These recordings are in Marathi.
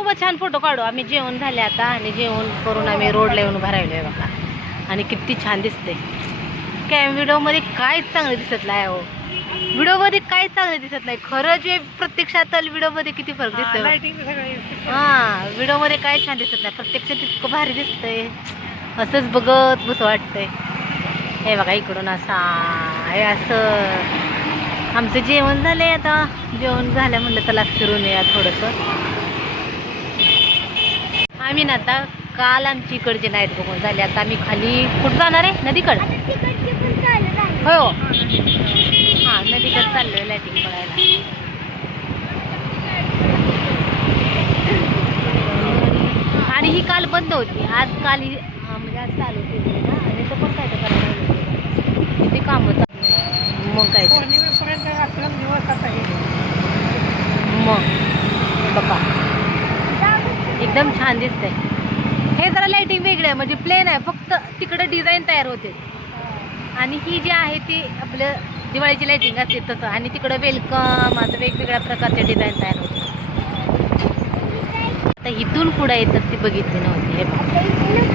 उभा छान फोटो काढू. आम्ही जेवण झाले आता आणि जेवण करून आम्ही रोडला येऊन उभा राहिलोय बघा. आणि किती छान दिसते काय व्हिडिओमध्ये काहीच चांगलं दिसत नाही हो व्हिडिओमध्ये काहीच चांगलं दिसत नाही. खरं जे प्रत्यक्षात व्हिडिओमध्ये किती फरक दिसतो हा व्हिडिओमध्ये काय छान दिसत नाही. प्रत्यक्षात इतकं भारी दिसतंय. असंच बघत बस वाटतंय. हे बघा इकडून असा हे असं. आमचं जेवण झालंय आता. जेवण झालं म्हणलं चला फिरून या थोडंसं. आम्ही ना आता काल आमची इकडची नाईट बघून झाली. आता आम्ही खाली कुठं जाणार आहे? नदीकडं? हो. हां नदीकडे चाललोय लाईटिंग बघायला. आणि ही काल बंद होती. आज काल ही म्हणजे आज चालू केली ना. आणि तो पण काय तर करायला. किती कामं चालू मग काय? तर. पौर्णिमेपर्यंत आपला दिवस आता हे. मग. बघा. एकदम छान दिसतंय. हे जरा लाइटिंग वेगळी आहे म्हणजे प्लेन आहे फक्त तिकडे डिझाईन तयार होते. आणि ही जी आहे ती आपलं दिवाळीची लाइटिंग असते तसं. आणि तिकडं वेलकम असं वेगवेगळ्या प्रकारचे डिझाईन तयार होते. आता इथून पुढे येतात ती बघितली नव्हती हे.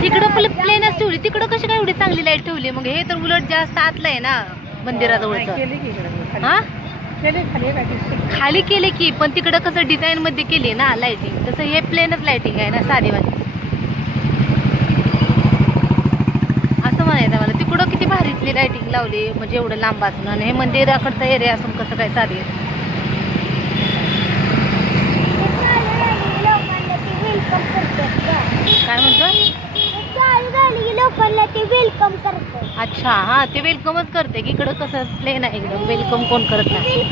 तिकडं पण प्लेनच ठेवली. तिकडं कशी काय एवढी चांगली लाइट ठेवली? मग हे तर उलट जास्त आतलं आहे ना मंदिराजवळचं. इकडे. हा? खाली केले की पण तिकडं कसं डिझाईन मध्ये केली ना लाइटिंग तसं हे प्लेनच लाइटिंग आहे ना साधीवाली. असं म्हणायचं मला. तिकडं किती भारीतली लाइटिंग लावली म्हणजे एवढं लांब असून आणि हे मंदिराकडचा एरिया असून कसं काय साधी काय म्हणतो? लोकांना ते वेलकम करतो. अच्छा हा ते वेलकमच करते की इकडं कसं प्लेन आहे एकदम. वेलकम कोण करत नाही.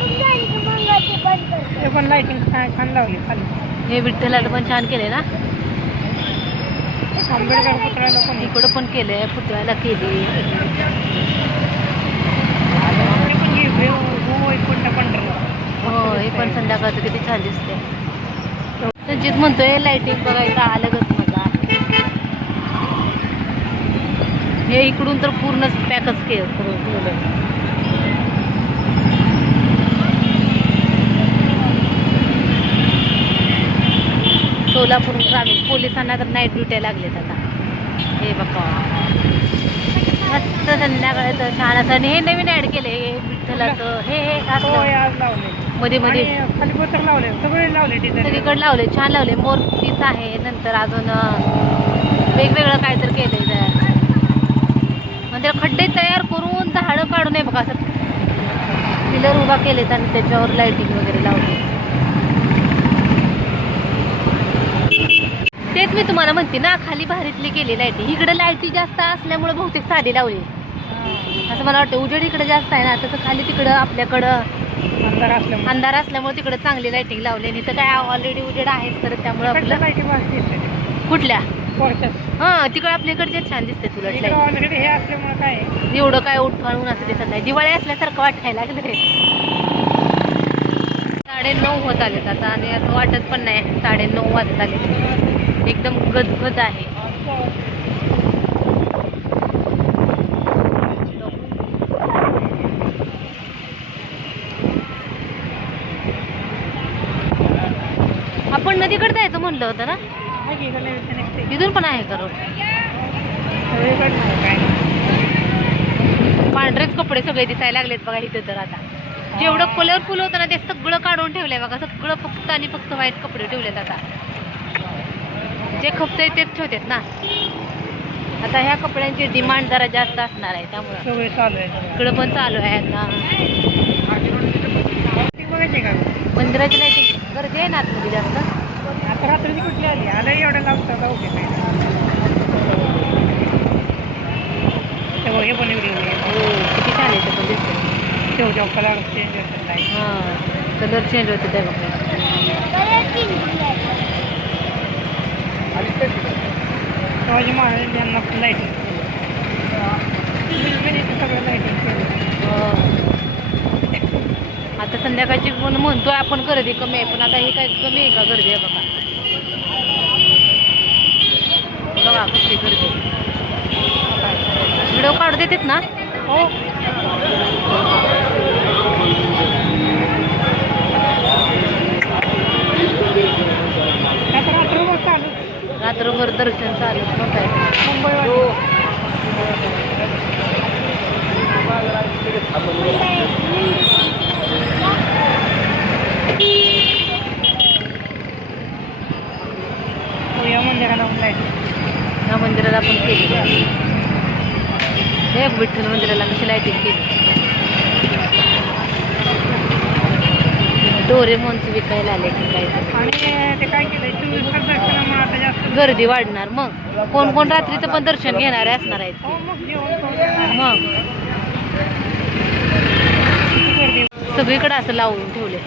ते पण छान लावली खाली. हे विठ्ठलाला पण छान केले ना? आंबेडकर पुतळ्याला पण. इकडं पण केलंय पुतळ्याला केली इकडे पण ही वेव हो इकडनं पंढरपूर. हो हे पण संध्याकाळचं किती छान दिसते संचित म्हणतोय लाइटिंग बघायचा अलगच हे इकडून तर पूर्णच पॅकच के करून सोलापूर ग्रामीण पोलिसांना तर नाईट ड्युट्या लागलेत आता. हे बाप्पा मस्त संध्याकाळचं छान असं. आणि हे नवीन ऍड केले हे विठ्ठलाचं. हे हे मध्ये मध्ये लावले सगळे लावले डिझाईन सगळीकडे लावले छान लावले मोर पीस आहे. नंतर अजून वेगवेगळं काहीतरी केलंय म्हणजे खड्डे तयार करून झाडं काढून आहे बघा असं पिलर उभा केलेत आणि त्याच्यावर लाइटिंग वगैरे लावली. तेच मी तुम्हाला म्हणते ना खाली भारीतली केली लाईटी इकडे लाईटी जास्त असल्यामुळे बहुतेक साधी लावली. असं मला वाटतं उजेड इकडे जास्त आहे ना तसं खाली तिकडं आपल्याकडं अंधार असल्यामुळे. तिकडे चांगली लाइटिंग लावली. आणि इथं काय ऑलरेडी उजेड आहेच तर त्यामुळे कुठल्या? हा तिकडे आपल्याकडचे छान दिसते तुला ऑलरेडी हे असल्यामुळे काय? एवढं काय उठवाळून असं दिसत नाही. दिवाळी असल्यासारखं वाटायला लागले साडे नऊ होत आलेत आता आणि असं वाटत पण नाही. साडे नऊ वाजत आले. एकदम गजगज आहे. आपण नदीकडे जायचं म्हणलं होतं ना? तिथून पण आहे का रोड? सगळीकडे नाही, काय नाही. पांढरेच कपडे सगळे दिसायला लागलेत बघा इथे तर आता. जेवढं कलरफुल होतं ना ते सगळं काढून ठेवलंय बघा. सगळं फक्त आणि फक्त व्हाईट कपडे ठेवलेत आता. जे खपतंय तेच ठेवतात ना. आता ह्या कपड्यांची डिमांड जरा जास्त असणार आहे त्यामुळं. इकडं पण चालू आहे आता ती मंदिराची लाईटिंग गर्दी आहे ना आतमध्ये जास्त? आता रात्रीची कुठली आली? आलं एवढ्या लावतात ओके काय ते बघ, हे पण एवढी एवढी. हो किती छान आहे ते पण दिसते तेव तेव कलर चेंज होतात लाइट हां कलर चेंज होते त्या बघा शिवाजी महाराज यांना लाईटिंग सगळं लाईटिंग केलं. आता संध्याकाळची पण म्हणतोय आपण गर्दी कमी आहे पण आता हे काय कमी आहे का गर्दी आहे बघा. बघा कसली गर्दी व्हिडिओ काढू देतात ना? हो. रात्रभर दर्शन चालू मग काय या मंदिराला जायचं या मंदिराला पण केली. हे विठ्ठल मंदिराला कशी लाईटिंग केली. डोरेमोनचं विकायला आले की काय ते. गर्दी वाढणार मग. कोण कोण रात्रीचं पण दर्शन घेणारे असणार आहेत हो मग सगळीकडे असं लावून ठेवले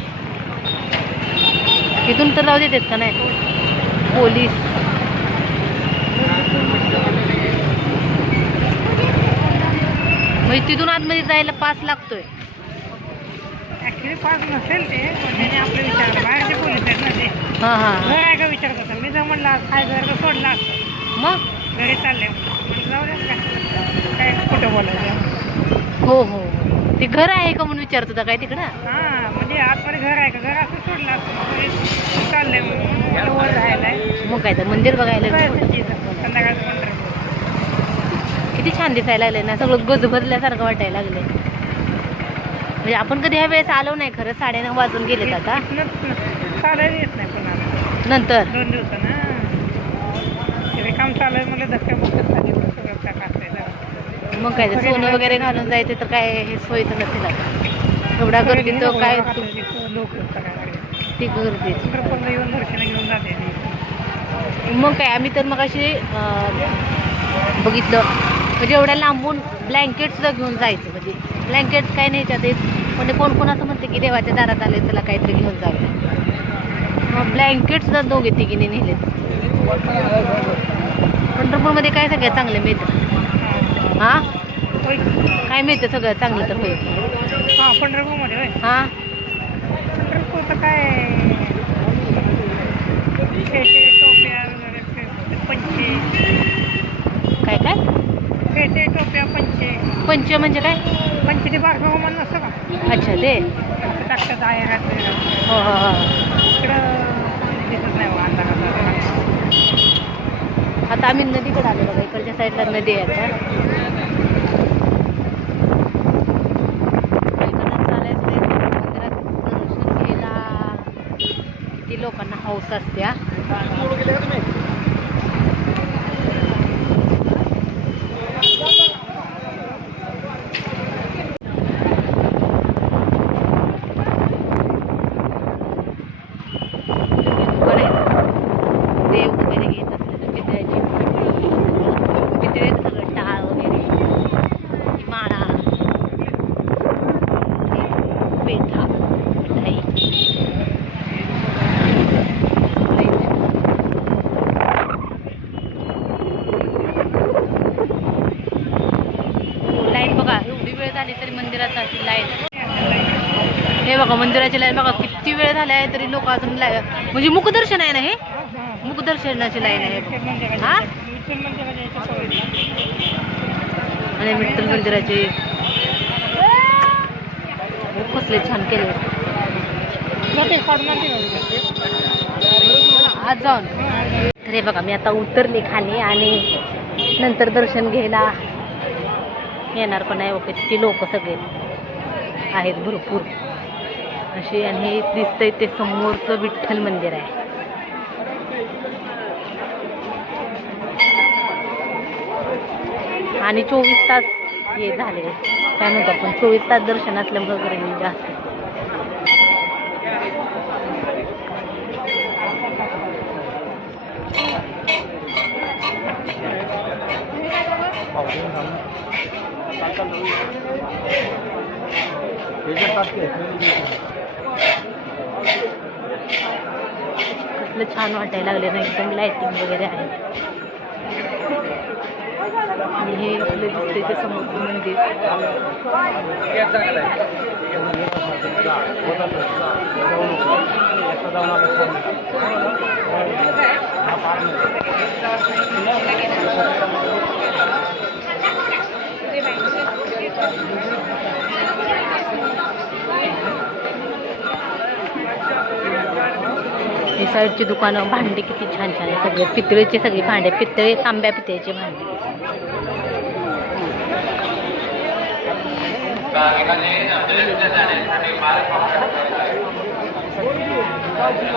इथून तर जाऊ देतात का नाही? पोलीस. मग तिथून आतमध्ये जायला पास लागतोय. ऍक्च्युली पास नसेल ते पण त्याने आपलं विचारलं बाहेरचे पोलीस आहेत ना ते. हा हा. घर आहे का विचारत होता मी जर म्हणलं आज काय घर का सोडला असतं. मग? घरी चालले. म्हणलं जाऊ द्या काय काय खोटं बोलायचं. हो हो ते घर आहे का म्हणून विचारत होता काय तिकडं? हां म्हणजे आतमध्ये घर आहे का? घर असं सोडलं असतं. चाललंय म्हणून. मला वर राहायला आहे मग काय तर मंदिर बघायला जायचं तिथं. संध्याकाळचं मंदिर किती छान दिसायला लागले ना सगळं गज भरल्यासारखं वाटायला लागले म्हणजे आपण कधी ह्या वेळेस आलो नाही खरं साडेनऊ वाजून गेलेत आता. येत नाही नंतर? दोन दिवसानं. काम चालू आहे मला धक्का. मग काय सोनं वगैरे घालून जायचं तर काय हे सोयीचं नसेल आता. एवढा गर्दी तो काय तू- गर्दी. चित्रपटला येऊन दर्शन घेऊन जाते ते. मग काय आम्ही तर मग अशी बघितलं. म्हणजे एवढ्या लांबून ब्लँकेट सुद्धा घेऊन जायचं म्हणजे ब्लँकेट काय नाही त्यात. येत म्हणजे कोण कोण असं म्हणते की देवाच्या दारात आले चला काहीतरी घेऊन जाऊया. मग ब्लँकेट सुद्धा दोघे तिघीने नेलेत. पंढरपूरमध्ये काय सगळ्यात चांगलं मिळतं? हां. हा. काय मिळतं सगळं चांगलं तर होईल हां पंढरपूरमध्ये होय. हा? पंढरपूरचं काय? काय काय? टोप्या पंचे. पंच म्हणजे काय? पंचे ते बारका होमान नसतं का? अच्छा ते. टाकतात आहे रात्री हो हो हो. इकडं दिसत नाही अंधारात आता आम्ही नदीकडे आलो बघा इकडच्या साईडला नदी आहे आता. इकडनं चालायचं नाही, मंदिरात दर्शन घ्यायला. किती लोकांना हौस असते हा. दुकानं आहेत. देव वगैरे घेत असले तर पितळ्याची भांडी पितळेचं सगळं टाळ वगैरे ही माळा हे पेठा मिठाई लाईन बघा एवढी वेळ झाली तरी मंदिरात अशी लाईन हे बघा मंदिराची लाईन बघा किती वेळ झाले आहे तरी लोक अजून म्हणजे मुखदर्शन आहे ना हे? मुखदर्शनाची लाईन आहे हा? आणि विठ्ठल मंदिराचे कसले छान केले. आज जाऊन. तर हे बघा मी आता उतरले खाली आणि नंतर दर्शन घ्यायला येणार पण आहे. ओके किती लोक सगळे आहेत भरपूर. अशी आणि हे दिसतंय ते समोरचं विठ्ठल मंदिर आहे. आणि चोवीस तास हे झाले. काय म्हणतो आपण? चोवीस तास दर्शन असल्यामुळे गर्दी जास्त कसलं छान वाटायला लागले ना एकदम लाइटिंग वगैरे आहे आणि हे आपलं दिसते ते समोर मंदिर Thank you. ही साईडची दुकानं भांडे किती छान छान आहे सगळे. पितळेचे सगळे भांडे पितळे तांब्या पितळेचे भांडे.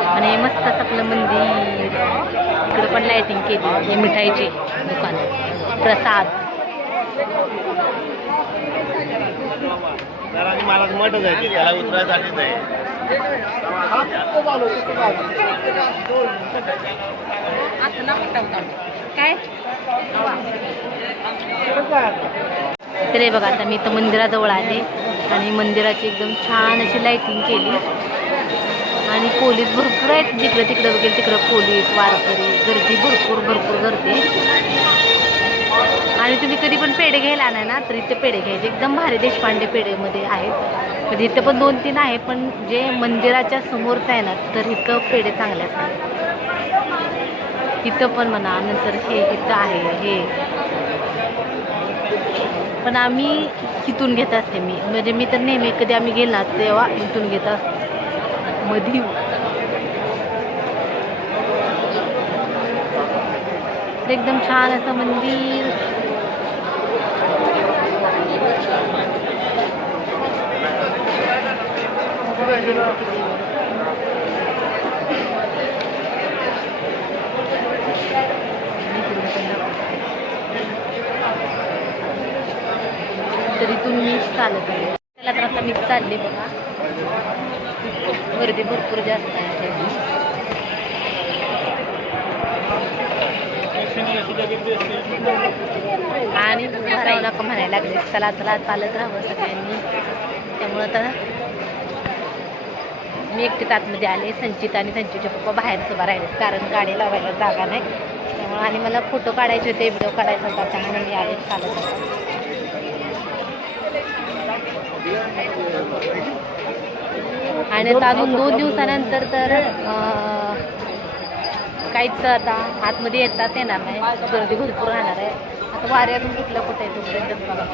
आणि मस्त असं आपलं मंदिर. इकडे पण लायटिंग केली हे मिठाईचे दुकान प्रसाद. मला मठच त्याला उतरायसाठीच आहे. काय? तर बघा आता मी इथं मंदिराजवळ आले आणि मंदिराची एकदम छान अशी लाईटिंग केली. आणि पोलीस भरपूर आहेत जिकडं तिकडं बघेल तिकडं पोलीस वारकरी गर्दी भरपूर भरपूर गर्दी. आणि तुम्ही कधी पण पेढे घ्यायला आणा ना तर इथे पेढे घ्यायचे. एकदम भारी देशपांडे पेढेमध्ये आहेत. म्हणजे इथे पण दोन तीन आहे पण जे मंदिराच्या समोरच आहे ना तर इथं पेढे चांगले असतात. इथं पण म्हणा नंतर हे इथं आहे हे. पण आम्ही इथून घेत असते मी. म्हणजे मी तर नेहमी कधी आम्ही गेला तेव्हा इथून घेत असते मधी. एकदम छान असं मंदिर. तर इथून मी चालत आहे. त्याला तर आता मी चालले बघा. गर्दी भरपूर जास्त आहे आणि उभा राहू नका म्हणायला लागले. चला चला चालत राहावं सगळ्यांनी. त्यामुळं आता मी एकटीच आतमध्ये आले संचित आणि संचितचे पप्पा बाहेरच उभा राहिले कारण गाडी लावायला जागा नाही. त्यामुळे आणि मला फोटो काढायचे होते व्हिडिओ काढायचा होता त्यामुळे मी आले चालत आणि आता अजून दोन दिवसानंतर तर काहीच आता आतमध्ये येताच येणार नाही. गर्दी भरपूर राहणार आहे. आता वारे अजून कुठलं कुठे आहे तोपर्यंत बघा.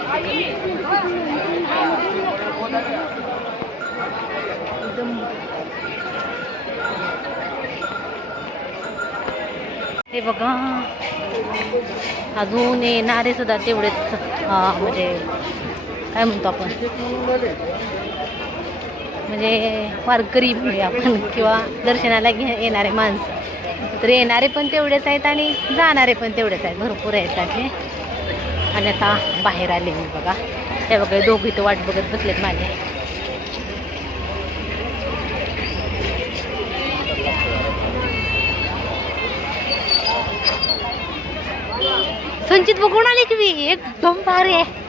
एकदम हे बघा. अजून येणारे सुद्धा तेवढेच म्हणजे काय म्हणतो आपण? म्हणजे वारकरी म्हणूया आपण किंवा दर्शनाला घे येणारे माणसं. तर येणारे पण तेवढेच आहेत आणि जाणारे पण तेवढेच आहेत. भरपूर आहेत त्याचे आणि आता बाहेर आले मी बघा. त्या बघा दोघी तर वाट बघत बसलेत माझे संचित बघून आले की मी? एकदम भारी आहे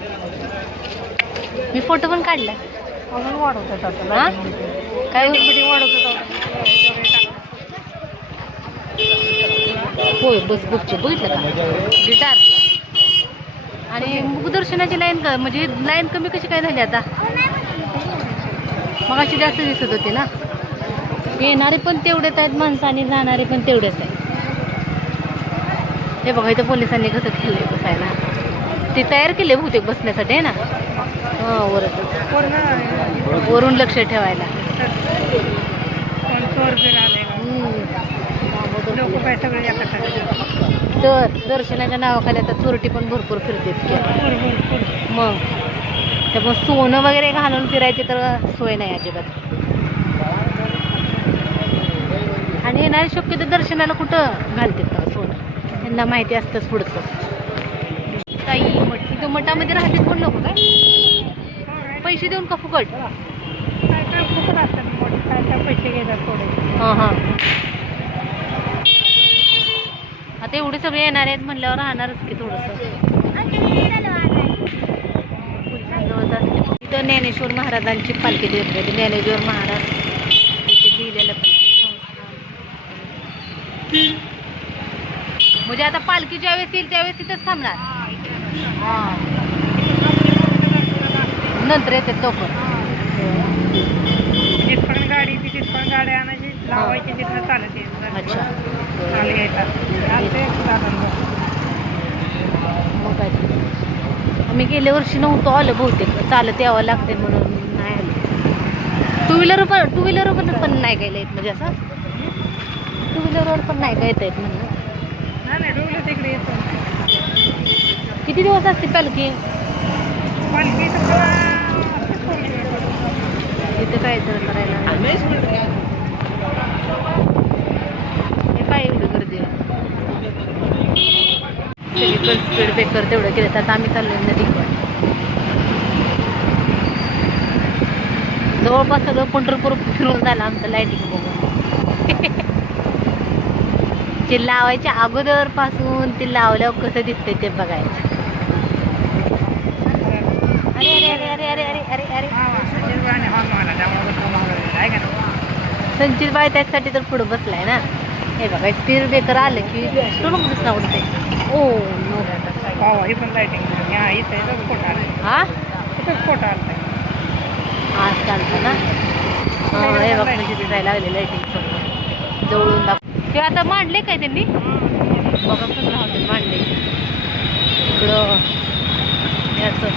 मी फोटो पण काढला अजून? काय? होय बस बुकचे बघितलं का? गिटार आणि मुखदर्शनाची लाईन का म्हणजे लाईन कमी कशी काय झाली आता? मग अशी जास्त दिसत होती ना? येणारे पण तेवढेच आहेत माणसं आणि जाणारे पण तेवढेच आहेत. हे बघा इथं पोलिसांनी कसं केलंय बसायला. ते तयार केले बहुतेक बसण्यासाठी आहे ना? हां वरच वरून लक्ष ठेवायला. तर दर्शनाच्या नावाखाली आता चोरटी पण भरपूर फिरते मग. त्यामुळे सोनं वगैरे घालून फिरायची तर सोय नाही अजिबात. आणि येणारे शक्यतो दर्शनाला कुठं? घालते त्यांना माहिती असतंच पुढचं. काही मठ मठामध्ये राहते कोण लोक काय? पैसे देऊन का फुकट? असतात पैसे घेतात थोडे. हां हां. आता एवढे सगळे येणार आहेत म्हणल्यावर राहणारच की थोडंसं. तिथं ज्ञानेश्वर महाराजांची पालखी देत ज्ञानेश्वर महाराज तिथे लिहिलेलं पण आहे, संस्थान. म्हणजे आता पालखी ज्यावेळेस येईल त्यावेळेस तिथंच थांबणार. हां नंतर येतात लोक जिथपर्यंत गाडी ती तिथपर्यंत गाडी आणायची लावायची तिथनं चालत अच्छा. दादा मग काय. आम्ही गेल्या वर्षी नव्हतो आलं बहुतेक. चालत यावं लागते म्हणून नाही आलं. टू व्हीलर पण टू व्हीलर पण पण नाही गेले म्हणजे असं? टू व्हीलरवर पण नाही का येत आहेत म्हणलं? नाही नाही डोंगलं तिकडे येतो. किती दिवस असते पालखी? पालखी. इथे काय तर करायला. हे काय एवढी गर्दी आहे? सगळीकडे स्पीड ब्रेकर तेवढं केलं तर आता आम्ही चाललोय नदीकडे. जवळपास सगळं पंढरपूर फिरून झालं आमचं लाईटिंग बघून. ते लावायच्या अगोदरपासून ते लावल्यावर कसं दिसतंय ते बघायचं. अरे अरे अरे अरे अरे अरे अरे अरे? संचित बाई त्याच्यासाठी तर पुढे बसलाय ना. हे बघा स्पीड ब्रेकर आलं की तुला दिसणार उडते ओ नो. हो, हा चालतं ना. हा बघ दिसायला लागले लाईटिंग समोर जवळून दाख ते आता मांडले काय त्यांनी? बघा कसं राहते मांडले. इकडं याचं.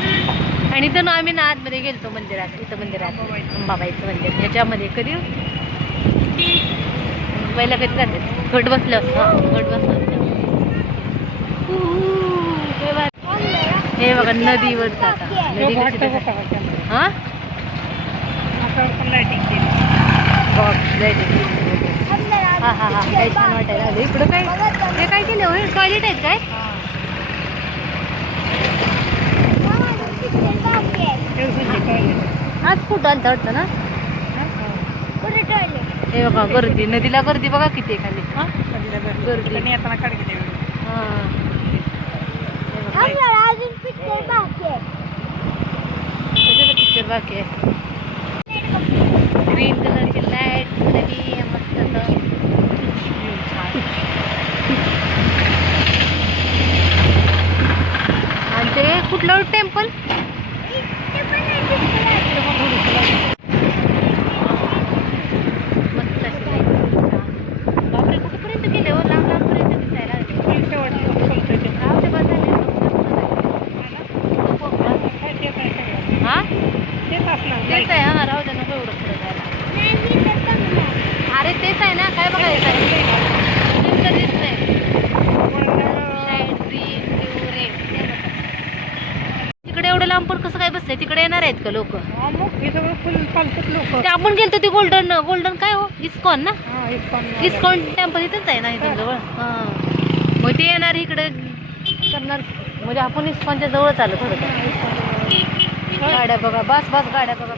आणि इथं ना आम्ही ना आतमध्ये गेलतो मंदिरात इथं मंदिरात. अंबाबाईचं मंदिर. ह्याच्यामध्ये कधी? पहिला कधी जाते? गट बसलं असतं हा, गट बसलं असतं. हे बघा- हे नदीवर नदी. घाट बघा. हा? आता पण लाईटिंग केली बॉक्स हा हा हा. काय छान वाटायला लागलं इकडं काय? हे काय केलं? होय टॉयलेट आहेत काय. आज कुठं आलता वाटतं ना? हे बघा गर्दी. नदीला गर्दी बघा किती आहे खाली. हा? नदीला गर्दी. पिक्चर बाकी आहे? ग्रीन कलरची लाइट तरी मस्त आणि ते कुठलं टेम्पल? आहे ना? काय बघायचं आहे? दिसतंय. लाइट ग्रीन ब्ल्यू रेड तिकडे एवढं लांब पण कसं काय बसलंय तिकडे येणार आहेत का लोक? ते आपण गेलतो ते गोल्डन गोल्डन काय हो? इस्कॉन ना? इस्कॉन टेम्पल इथंच आहे ना इथून जवळ? हा. मग ते येणार इकडे. करणार. म्हणजे आपण इस्कॉनच्या जवळ चालू थोडं गाड्या बघा. बस बस गाड्या बघा.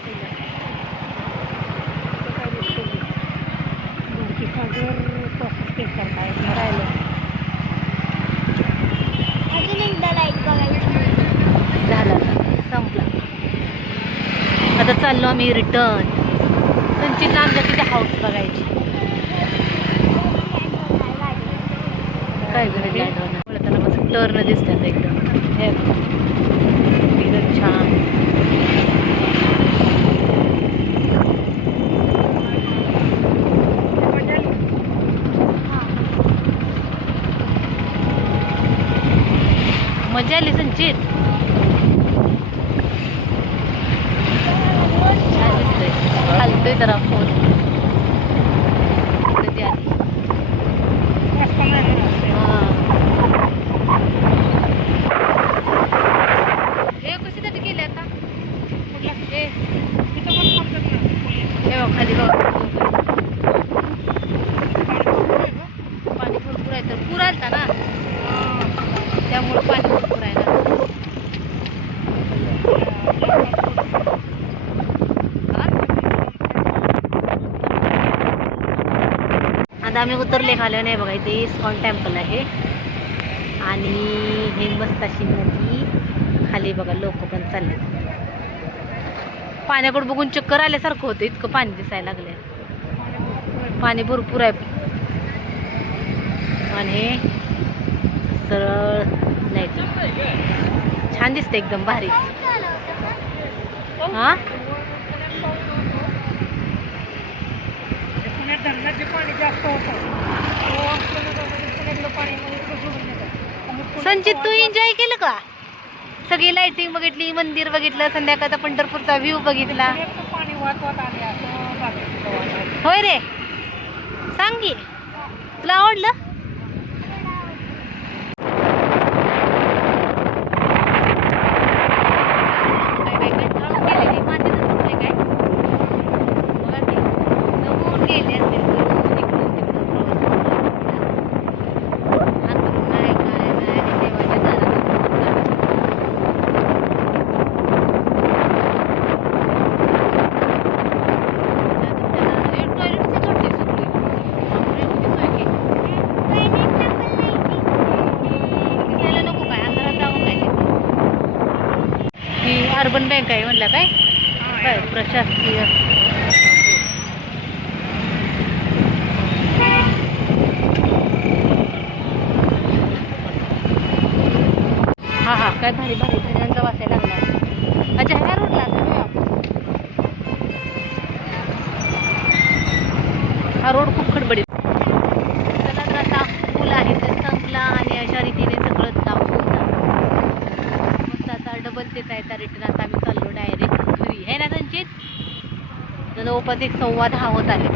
पहिल्या. राहिलं अजून एकदा लाइट बघायची झालं संपला आता चाललो आम्ही रिटर्न संचितला आमच्या तिथे हाऊस बघायची काय गरज त्याला माझं टर्न दिसतात एकदम हे बघ. छान did. आलं नाही बघा इथे इस्कॉन टेम्पल आहे. आणि हे मस्त अशी नदी खाली बघा लोक पण चालले. पाण्याकडे बघून चक्कर आल्यासारखं होतं इतकं पाणी दिसायला लागलं पाणी भरपूर आहे. आणि सरळ नाही छान दिसते एकदम भारी. हा? धरणाचे पाणी जास्त होतं. संचित तू एन्जॉय केलं का? सगळी लाइटिंग बघितली मंदिर बघितलं संध्याकाळचा पंढरपूरचा व्ह्यू बघितला. होय रे. सांगी तुला आवडलं? काय आहे म्हणलं काय? काय प्रशासकीय? हा हा काय भारी भारी. भाज्यांचा वाचायला संवाद हा होत आले